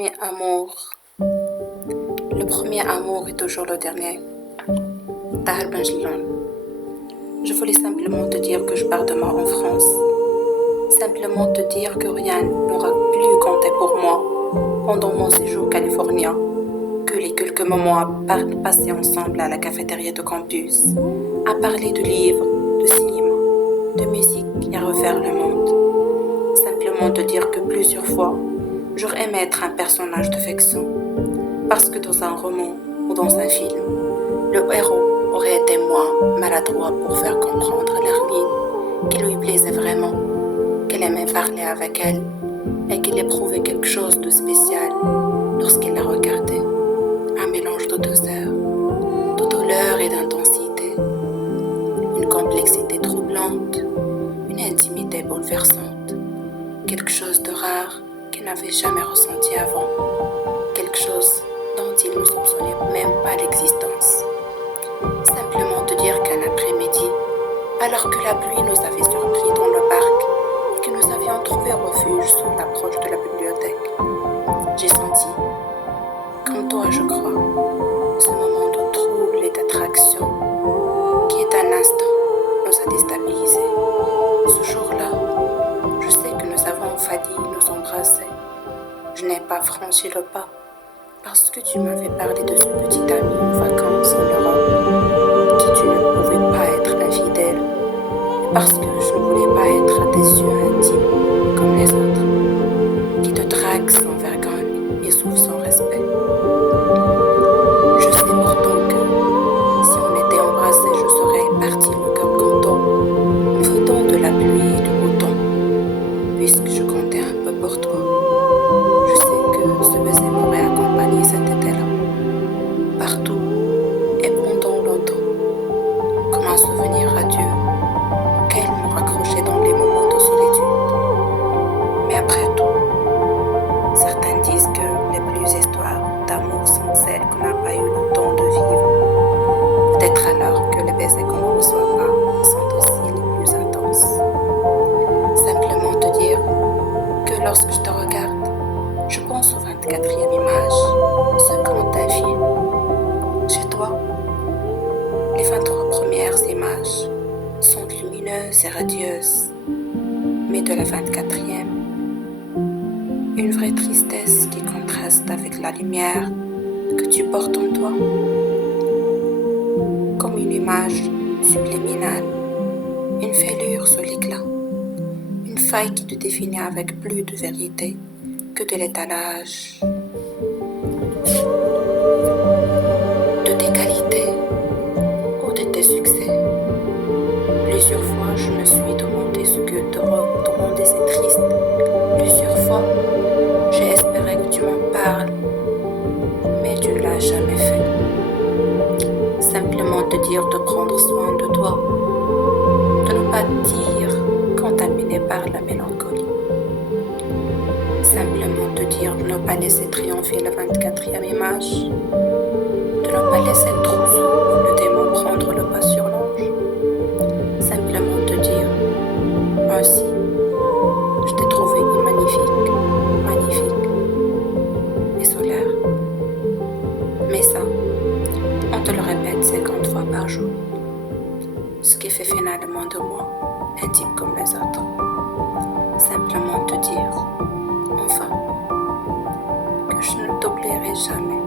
premier amour. Le premier amour est toujours le dernier. Tahar Benjelloun. Je voulais simplement te dire que je pars demain en France. Simplement te dire que rien n'aura plus compté pour moi pendant mon séjour californien. Que les quelques moments passés ensemble à la cafétéria de campus, à parler de livres, de cinéma, de musique et à refaire le monde. Simplement te dire que plusieurs fois, j'aurais aimé être un personnage de fiction. Parce que dans un roman ou dans un film, le héros aurait été moins maladroit pour faire comprendre à l'Hermine qu'il lui plaisait vraiment, qu'elle aimait parler avec elle et qu'il éprouvait quelque chose de spécial lorsqu'il la regardait. Un mélange de douceur, de douleur et d'intensité, une complexité troublante, une intimité bouleversante, quelque chose de rare qu'il n'avait jamais ressenti avant, quelque chose dont il ne soupçonnait même pas l'existence. Simplement te dire qu'un après-midi, alors que la pluie nous avait surpris dans le parc et que nous avions trouvé refuge sous l'approche de la bibliothèque, j'ai senti, comme toi je crois, ce moment de trouble et d'attraction qui est un instant nous a déstabilisés. Ce jour-là, je sais que nous avons failli nous embrasser. Je n'ai pas franchi le pas parce que tu m'avais parlé de ce petit ami en vacances en Europe, qui tu ne pouvais pas être infidèle, et parce que je ne voulais pas être à tes yeux intimes comme les autres, qui te draguent sans vergogne et souffrent sans respect. Je sais pourtant que si on était embrassés, je serais parti le cœur content, foutant de la pluie et du beau temps, puisque je comptais un peu pour toi. Je sais que ce baiser m'aurait accompagné cet été-là, partout et pendant longtemps, comme un souvenir radieux auquel me raccrochait dans les moments de solitude. Mais après tout, certains disent que les plus histoires d'amour sont celles qu'on n'a pas eu le temps de vivre. Peut-être alors que les baisers qu'on ne reçoit pas sont aussi les plus intenses. Simplement te dire que lorsque je te regarde, je pense au 24e image, ce grand infini. Chez toi, les 23 premières images sont lumineuses et radieuses, mais de la 24e, une vraie tristesse qui contraste avec la lumière que tu portes en toi, comme une image subliminale, une fêlure sous l'éclat, une faille qui te définit avec plus de vérité que de l'étalage de tes qualités ou de tes succès. Plusieurs fois, je me suis demandé ce que te rendait si triste. Plusieurs fois, j'ai espéré que tu m'en parles, mais tu ne l'as jamais fait. Simplement te dire de prendre soin de toi, de ne pas te dire contaminé par la mélancolie. Simplement te dire de ne pas laisser triompher la 24e image, de ne pas laisser le trousseau ou le démon prendre le pas sur l'ange. Simplement te dire, moi aussi, je t'ai trouvé magnifique, magnifique et solaire. Mais ça, on te le répète 50 fois par jour, ce qui fait finalement de moi intime comme les autres. Simplement te dire, enfin, que je ne t'oublierai jamais.